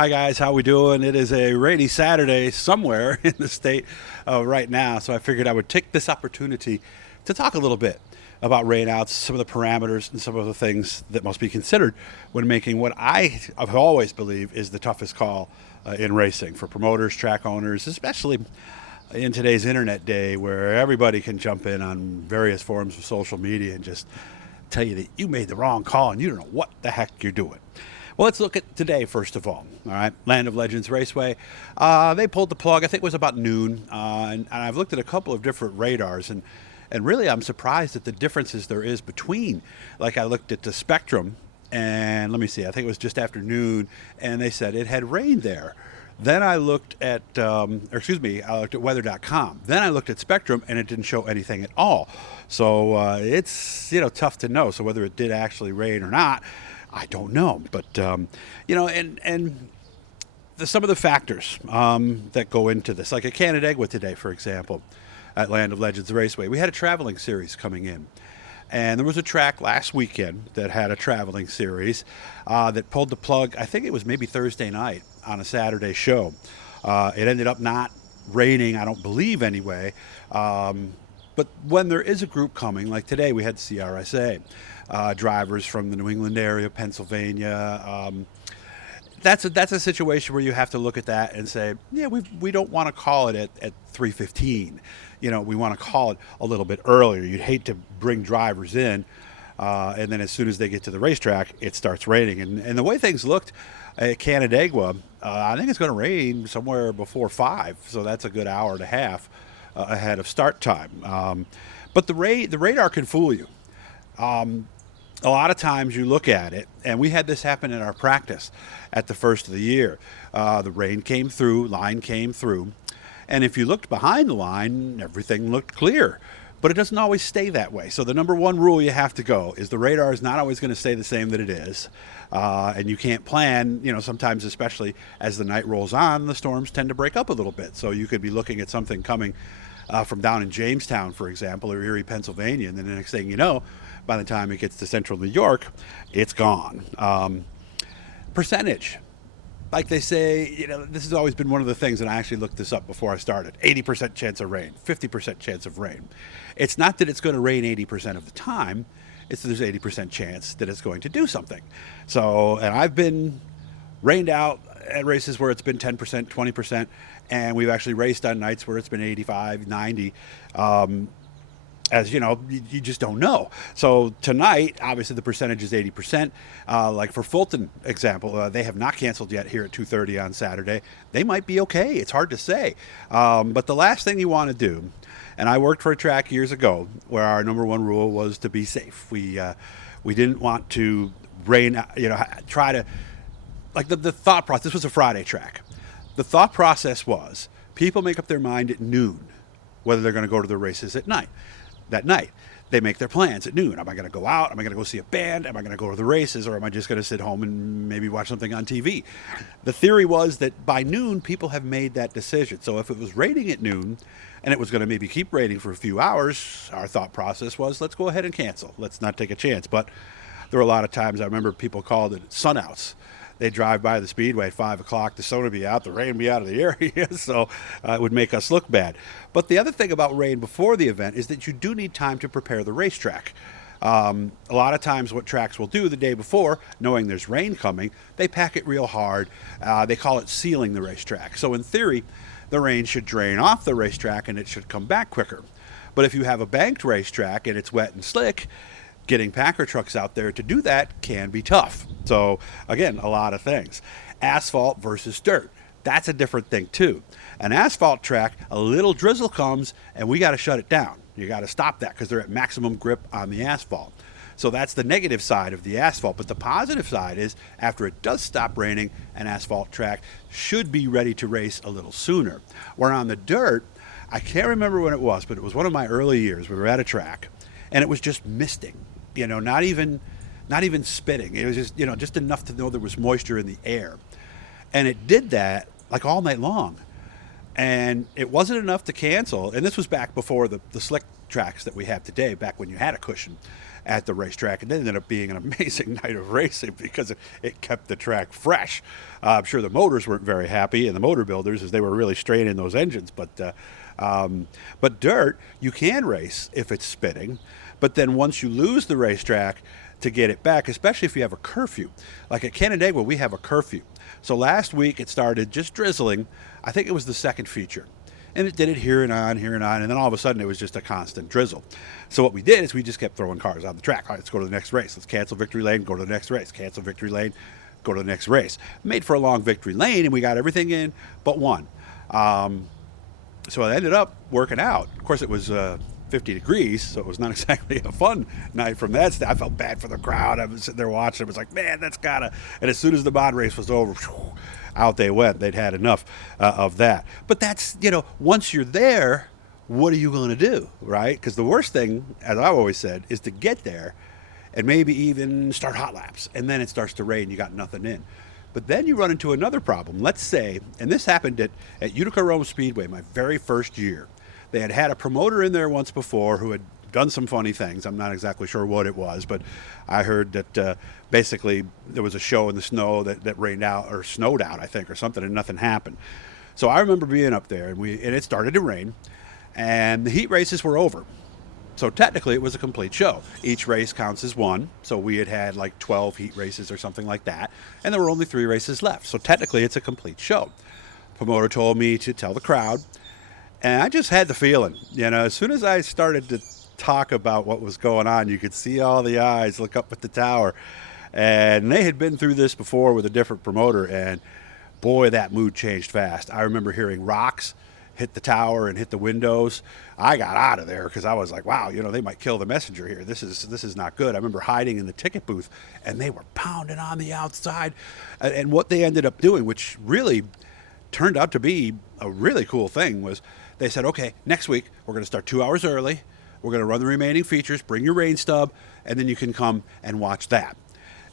Hi guys, how we doing? It is a rainy Saturday somewhere in the state right now, so I figured I would take this opportunity to talk a little bit about rainouts, some of the parameters, and some of the things that must be considered when making what I've always believed is the toughest call in racing for promoters, track owners, especially in today's internet day where everybody can jump in on various forms of social media and just tell you that you made the wrong call and you don't know what the heck you're doing. Well, let's look at today first of all. All right, Land of Legends Raceway. They pulled the plug. I think it was about noon, and I've looked at a couple of different radars, and really I'm surprised at the differences there is between. Like I looked at the Spectrum, and let me see, I think it was just after noon, and they said it had rained there. Then I looked at, I looked at weather.com. Then I looked at Spectrum, and it didn't show anything at all. So it's tough to know. So whether it did actually rain or not, I don't know. But some of the factors that go into this, like at Canandaigua today, for example, at Land of Legends Raceway, we had a traveling series coming in. And there was a track last weekend that had a traveling series that pulled the plug. I think it was maybe Thursday night on a Saturday show. It ended up not raining, I don't believe anyway. But when there is a group coming, like today we had CRSA, drivers from the New England area, Pennsylvania. That's a situation where you have to look at that and say, yeah, we don't want to call it at 3:15. We want to call it a little bit earlier. You'd hate to bring drivers in, and then as soon as they get to the racetrack, it starts raining. And the way things looked at Canandaigua, I think it's going to rain somewhere before 5, so that's a good hour and a half ahead of start time. But the radar can fool you. A lot of times you look at it, and we had this happen in our practice at the first of the year. The rain came through, line came through, and if you looked behind the line, everything looked clear. But it doesn't always stay that way. So the number one rule you have to go is the radar is not always going to stay the same that it is. And you can't plan, sometimes especially as the night rolls on, the storms tend to break up a little bit. So you could be looking at something coming from down in Jamestown, for example, or Erie, Pennsylvania, and then the next thing you know, by the time it gets to central New York, it's gone. Percentage. Like they say, this has always been one of the things, and I actually looked this up before I started. 80% chance of rain, 50% chance of rain. It's not that it's going to rain 80% of the time. It's that there's 80% chance that it's going to do something. So, and I've been rained out at races where it's been 10%, 20%, and we've actually raced on nights where it's been 85, 90. As you know, you just don't know. So tonight, obviously the percentage is 80%. Like for Fulton example, they have not canceled yet here at 2:30 on Saturday. They might be okay. It's hard to say. But the last thing you want to do, and I worked for a track years ago where our number one rule was to be safe. We didn't want to rain, try to, like the thought process, this was a Friday track. The thought process was people make up their mind at noon whether they're going to go to the races at night. That night, they make their plans at noon. Am I going to go out? Am I going to go see a band? Am I going to go to the races? Or am I just going to sit home and maybe watch something on TV? The theory was that by noon, people have made that decision. So if it was raining at noon and it was going to maybe keep raining for a few hours, our thought process was, let's go ahead and cancel. Let's not take a chance. But there were a lot of times I remember people called it sunouts. They drive by the speedway at 5 o'clock, the sun would be out, the rain would be out of the area, so it would make us look bad. But the other thing about rain before the event is that you do need time to prepare the racetrack. A lot of times what tracks will do the day before, knowing there's rain coming, they pack it real hard. They call it sealing the racetrack. So in theory, the rain should drain off the racetrack and it should come back quicker. But if you have a banked racetrack and it's wet and slick, getting Packer trucks out there to do that can be tough. So, again, a lot of things. Asphalt versus dirt. That's a different thing, too. An asphalt track, a little drizzle comes, and we got to shut it down. You got to stop that because they're at maximum grip on the asphalt. So that's the negative side of the asphalt. But the positive side is after it does stop raining, an asphalt track should be ready to race a little sooner. Where on the dirt, I can't remember when it was, but it was one of my early years. We were at a track, and it was just misting. Not even spitting. It was just enough to know there was moisture in the air. And it did that like all night long. And it wasn't enough to cancel. And this was back before the slick tracks that we have today, back when you had a cushion. at the racetrack. And it ended up being an amazing night of racing because it kept the track fresh. I'm sure the motors weren't very happy, and the motor builders, as they were really straining those engines. But dirt, you can race if it's spitting. But then once you lose the racetrack, to get it back, especially if you have a curfew. Like at Canandaigua, we have a curfew. So last week it started just drizzling. I think it was the second feature. And it did it here and on, and then all of a sudden it was just a constant drizzle. So what we did is we just kept throwing cars on the track. All right, let's go to the next race. Let's cancel victory lane, go to the next race. Cancel victory lane, go to the next race. Made for a long victory lane, and we got everything in but one. So it ended up working out. Of course, it was 50 degrees, so it was not exactly a fun night from that stand. I felt bad for the crowd. I was sitting there watching. It was like, man, that's gotta. And as soon as the bond race was over, out they went. They'd had enough of that. But that's, once you're there, what are you going to do, right? Because the worst thing, as I've always said, is to get there and maybe even start hot laps. And then it starts to rain. You got nothing in. But then you run into another problem. Let's say, and this happened at Utica Rome Speedway my very first year. They had a promoter in there once before who had done some funny things. I'm not exactly sure what it was, but I heard that basically there was a show in the snow that rained out or snowed out, I think, or something, and nothing happened. So I remember being up there, and it started to rain, and the heat races were over. So technically it was a complete show. Each race counts as one. So we had like 12 heat races or something like that, and there were only 3 races left. So technically it's a complete show. Promoter told me to tell the crowd. And I just had the feeling, as soon as I started to talk about what was going on, you could see all the eyes look up at the tower. And they had been through this before with a different promoter, and boy, that mood changed fast. I remember hearing rocks hit the tower and hit the windows. I got out of there because I was like, wow, they might kill the messenger here. This is not good. I remember hiding in the ticket booth, and they were pounding on the outside. And what they ended up doing, which really turned out to be a really cool thing, was they said, okay, next week we're going to start 2 hours early. We're going to run the remaining features, bring your rain stub, and then you can come and watch that.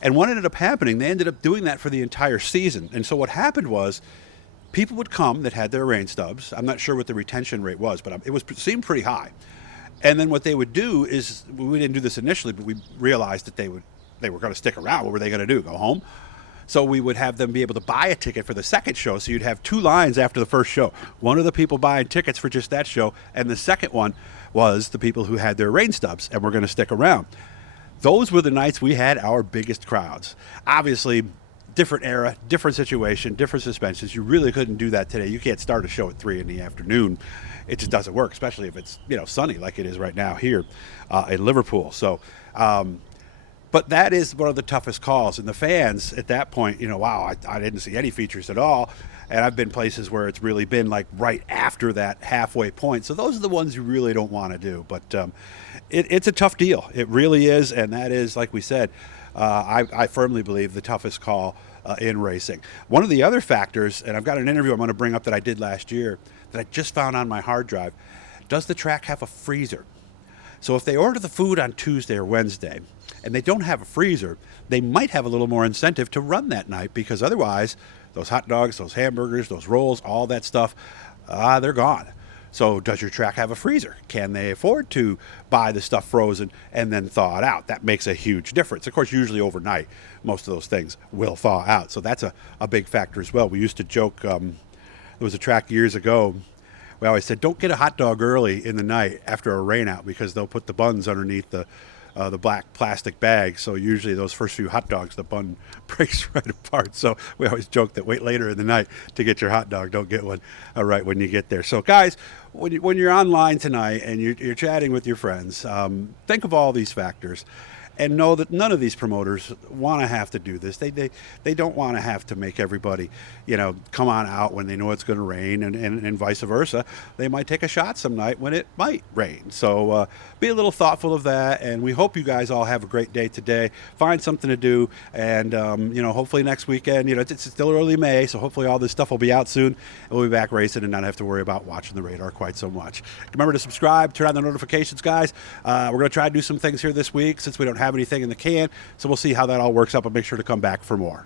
And what ended up happening, they ended up doing that for the entire season. And so what happened was people would come that had their rain stubs. I'm not sure what the retention rate was, but it seemed pretty high. And then what they would do is, we didn't do this initially, but we realized that they were going to stick around. What were they going to do, go home? So we would have them be able to buy a ticket for the second show. So you'd have 2 lines after the first show. One of the people buying tickets for just that show, and the second one was the people who had their rain stubs and were going to stick around. Those were the nights we had our biggest crowds. Obviously, different era, different situation, different suspensions. You really couldn't do that today. You can't start a show at 3 in the afternoon. It just doesn't work, especially if it's sunny like it is right now here in Liverpool. So. But that is one of the toughest calls. And the fans at that point, wow, I didn't see any features at all. And I've been places where it's really been like right after that halfway point. So those are the ones you really don't want to do. But it's a tough deal. It really is. And that is, like we said, I firmly believe the toughest call in racing. One of the other factors, and I've got an interview I'm going to bring up that I did last year that I just found on my hard drive. Does the track have a freezer? So if they order the food on Tuesday or Wednesday and they don't have a freezer, they might have a little more incentive to run that night, because otherwise those hot dogs, those hamburgers, those rolls, all that stuff, they're gone. So does your track have a freezer? Can they afford to buy the stuff frozen and then thaw it out? That makes a huge difference. Of course, usually overnight, most of those things will thaw out. So that's a big factor as well. We used to joke, there was a track years ago, we always said, don't get a hot dog early in the night after a rain out, because they'll put the buns underneath the black plastic bag. So usually those first few hot dogs, the bun breaks right apart. So we always joke that wait later in the night to get your hot dog. Don't get one right when you get there. So guys, when you're online tonight and you're chatting with your friends, think of all these factors. And know that none of these promoters want to have to do this. They don't want to have to make everybody, come on out when they know it's going to rain, and vice versa. They might take a shot some night when it might rain. So be a little thoughtful of that, and we hope you guys all have a great day today. Find something to do, and hopefully next weekend, it's still early May, so hopefully all this stuff will be out soon, and we'll be back racing and not have to worry about watching the radar quite so much. Remember to subscribe, turn on the notifications, guys. We're going to try to do some things here this week since we don't have anything in the can, so we'll see how that all works out, but make sure to come back for more.